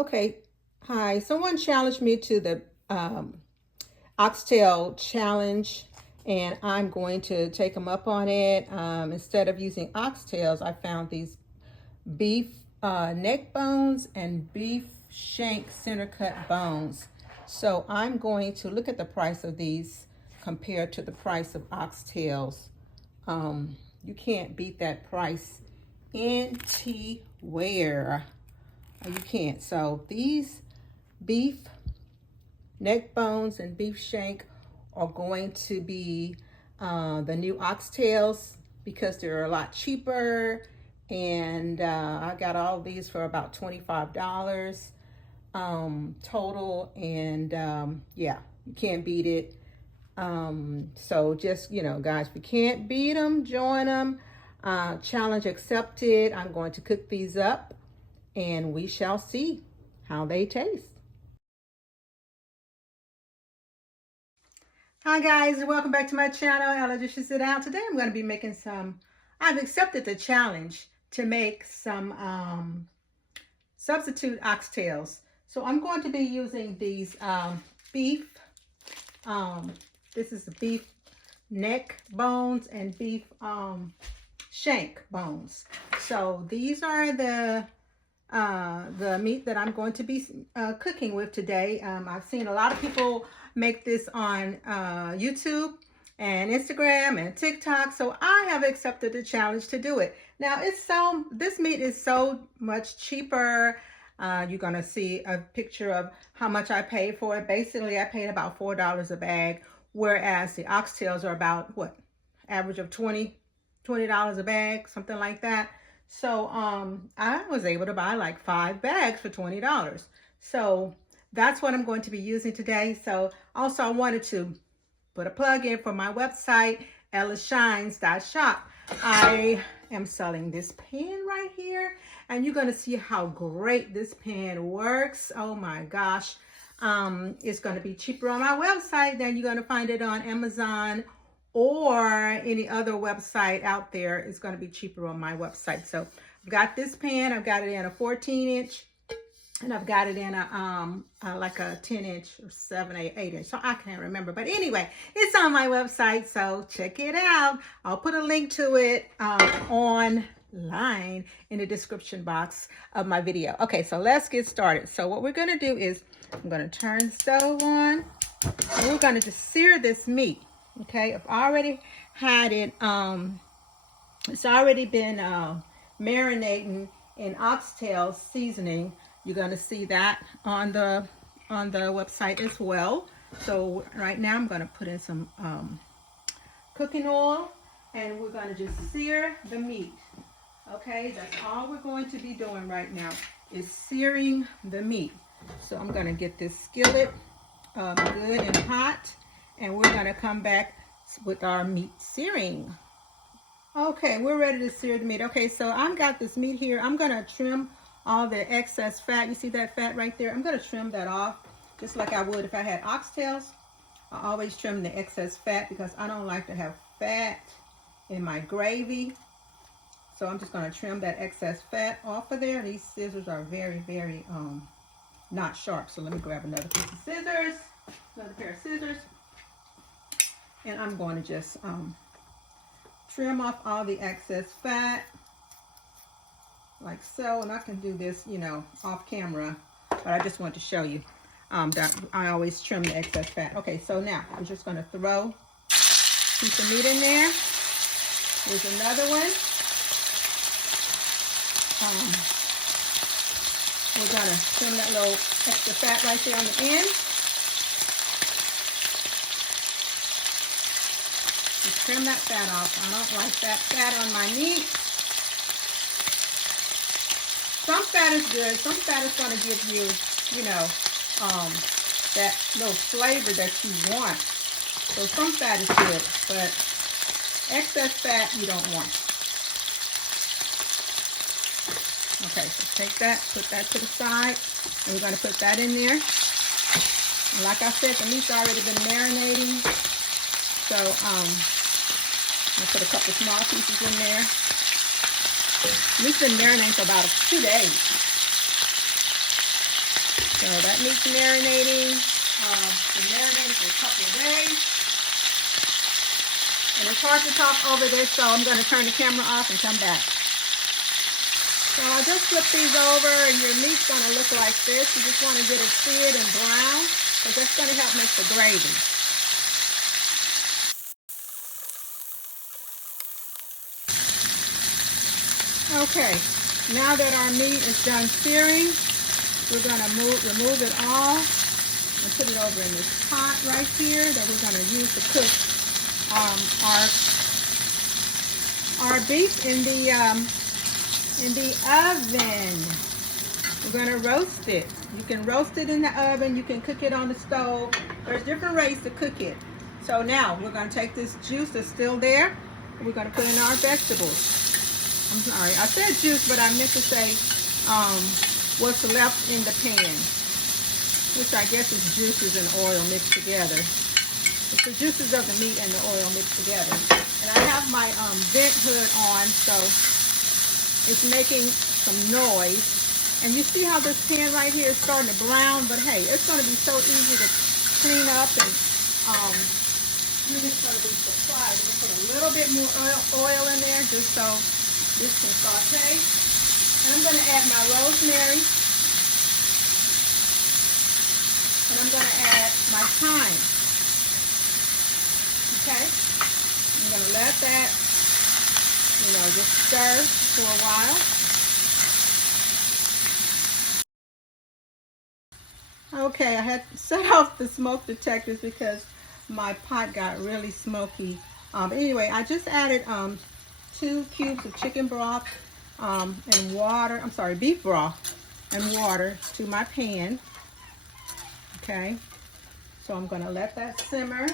Okay, hi. Someone challenged me to the oxtail challenge, and I'm going to take them up on it. Instead of using oxtails, I found these beef neck bones and beef shank center cut bones. So I'm going to look at the price of these compared to the price of oxtails. You can't beat that price anywhere. You can't. So these beef neck bones and beef shank are going to be the new oxtails because they're a lot cheaper. And I got all of these for about $25 total. And yeah, you can't beat it. So just, guys, if you can't beat them, join them. Challenge accepted. I'm going to cook these up and we shall see how they taste. Hi guys, welcome back to my channel, Ella Dishes It Out. Today I'm going to be making I've accepted the challenge to make some substitute oxtails. So I'm going to be using these beef, this is the beef neck bones and beef shank bones. So these are the meat that I'm going to be cooking with today. I've seen a lot of people make this on YouTube and Instagram and TikTok, so I have accepted the challenge to do it. Now this meat is so much cheaper. You're gonna see a picture of how much I paid for it. Basically, I paid about $4 a bag, whereas the oxtails are about what, average of $20 a bag, something like that. So I was able to buy like 5 bags for $20. So that's what I'm going to be using today. So also I wanted to put a plug in for my website, ellashines.shop. I am selling this pan right here, and you're going to see how great this pan works. Oh my gosh. It's going to be cheaper on my website than you're going to find it on Amazon or any other website out there. Is going to be cheaper on my website. So I've got this pan. I've got it in a 14-inch, and I've got it in a like a 10-inch or 7, 8-inch. So I can't remember, but anyway, it's on my website. So check it out. I'll put a link to it online in the description box of my video. Okay, so let's get started. So what we're going to do is I'm going to turn the stove on, and we're going to just sear this meat. Okay, I've already had it, it's already been marinating in oxtail seasoning. You're going to see that on the website as well. So right now I'm going to put in some cooking oil, and we're going to just sear the meat. Okay, that's all we're going to be doing right now is searing the meat. So I'm going to get this skillet good and hot, and we're going to come back with our meat searing. Okay, we're ready to sear the meat. Okay, so I've got this meat here. I'm going to trim all the excess fat. You see that fat right there? I'm going to trim that off just like I would if I had oxtails. I always trim the excess fat because I don't like to have fat in my gravy. So I'm just going to trim that excess fat off of there. These scissors are very, very not sharp. So let me grab another piece of scissors, another pair of scissors. And I'm going to just trim off all the excess fat like so. And I can do this, off camera, but I just want to show you that I always trim the excess fat. Okay, so now I'm just going to throw a piece of meat in there. Here's another one. We're going to trim that little extra fat right there on the end. Just trim that fat off. I don't like that fat on my meat. Some fat is good. Some fat is going to give you, that little flavor that you want. So some fat is good, but excess fat you don't want. Okay, so take that, put that to the side, and we're going to put that in there. And like I said, the meat's already been marinating. So I'm going to put a couple small pieces in there. Meat's been marinating for about 2 days. So that meat's marinating. Been marinating for a couple of days. And it's hard to talk over this, so I'm going to turn the camera off and come back. So I'll just flip these over, and your meat's going to look like this. You just want to get it seared and brown, because that's going to help make the gravy. Okay, now that our meat is done searing, we're going to remove it all and put it over in this pot right here that we're going to use to cook our beef in the oven. We're going to roast it. You can roast it in the oven. You can cook it on the stove. There's different ways to cook it. So now we're going to take this juice that's still there, and we're going to put in our vegetables. I'm sorry, I said juice, but I meant to say what's left in the pan, which I guess is juices and oil mixed together. It's the juices of the meat and the oil mixed together. And I have my vent hood on, so it's making some noise. And you see how this pan right here is starting to brown, but hey, it's going to be so easy to clean up, and you're just going to be surprised. I'm going to put a little bit more oil in there just so this can saute. And I'm going to add my rosemary. And I'm going to add my thyme. Okay? I'm going to let that, just stir for a while. Okay, I had to set off the smoke detectors because my pot got really smoky. Anyway, I just added 2 cubes of chicken broth and water. I'm sorry, beef broth and water to my pan. Okay, so I'm going to let that simmer,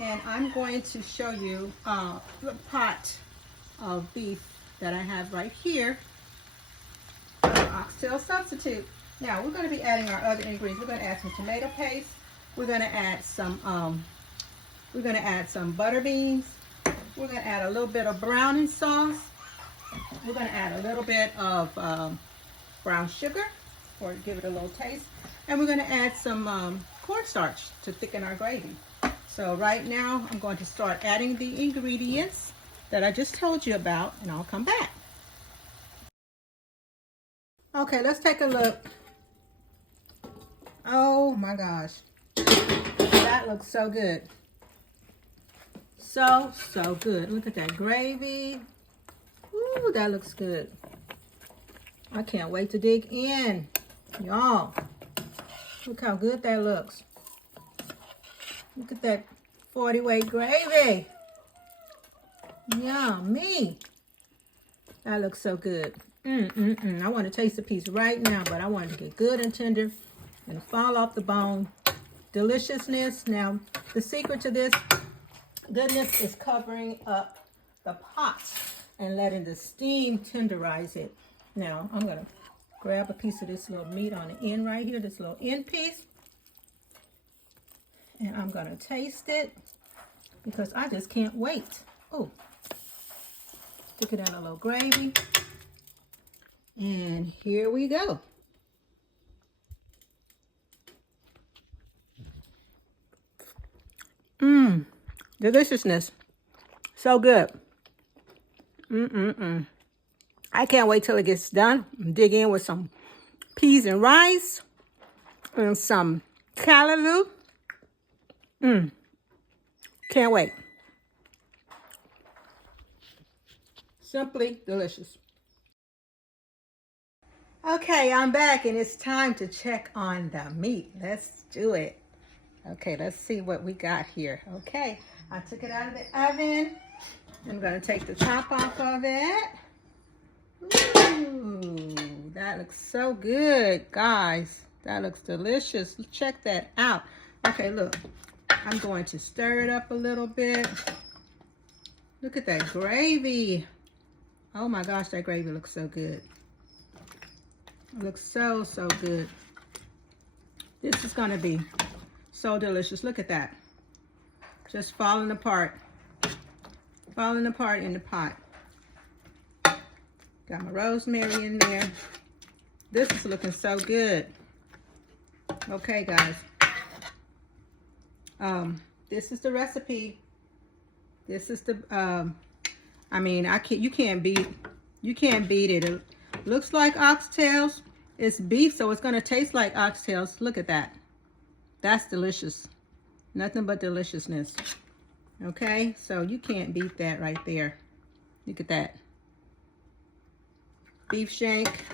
and I'm going to show you the pot of beef that I have right here, oxtail substitute. Now we're going to be adding our other ingredients. We're going to add some tomato paste. We're going to add some butter beans. We're going to add a little bit of browning sauce. We're going to add a little bit of brown sugar, or give it a little taste. And we're going to add some cornstarch to thicken our gravy. So right now, I'm going to start adding the ingredients that I just told you about, and I'll come back. Okay, let's take a look. Oh my gosh. That looks so good. So good. Look at that gravy. Ooh, that looks good. I can't wait to dig in. Y'all, look how good that looks. Look at that 40 weight gravy. Yummy. That looks so good. I want to taste the piece right now, but I want it to get good and tender and fall off the bone. Deliciousness. Now, the secret to this goodness is covering up the pot and letting the steam tenderize it. Now, I'm going to grab a piece of this little meat on the end right here, this little end piece. And I'm going to taste it because I just can't wait. Oh, stick it in a little gravy. And here we go. Deliciousness. So good. I can't wait till it gets done. Dig in with some peas and rice and some callaloo. Can't wait. Simply delicious. Okay, I'm back, and it's time to check on the meat. Let's do it. Okay, let's see what we got here. Okay, I took it out of the oven. I'm going to take the top off of it. Ooh, that looks so good, guys. That looks delicious. Check that out. Okay, look. I'm going to stir it up a little bit. Look at that gravy. Oh my gosh, that gravy looks so good. It looks so good. This is going to be so delicious. Look at that. Just falling apart. Falling apart in the pot. Got my rosemary in there. This is looking so good. Okay, guys. This is the recipe. This is the I mean, you can't beat it. It looks like oxtails. It's beef, so it's gonna taste like oxtails. Look at that. That's delicious. Nothing but deliciousness. Okay, so you can't beat that right there. Look at that. Beef shank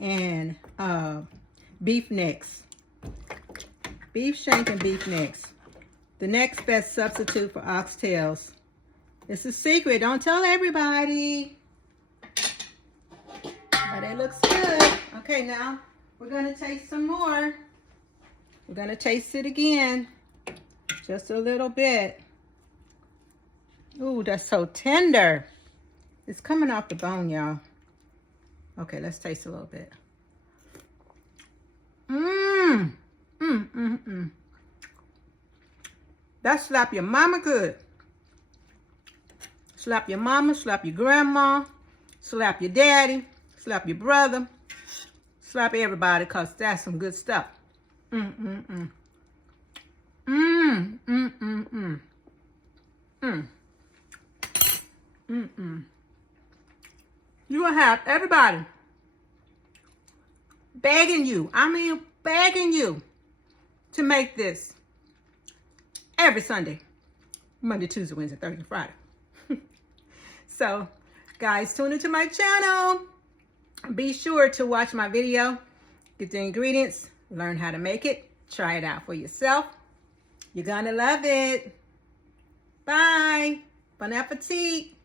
and beef necks. Beef shank and beef necks. The next best substitute for oxtails. It's a secret. Don't tell everybody. But it looks good. Okay, now we're going to taste some more. We're going to taste it again. Just a little bit. Ooh, that's so tender. It's coming off the bone, y'all. Okay, let's taste a little bit. That slap your mama good. Slap your mama, slap your grandma, slap your daddy, slap your brother, slap everybody, because that's some good stuff. You will have everybody begging you, begging you to make this every Sunday, Monday, Tuesday, Wednesday, Thursday, Friday. So, guys, tune into my channel. Be sure to watch my video, get the ingredients, learn how to make it, try it out for yourself. You're gonna love it. Bye. Bon appetit.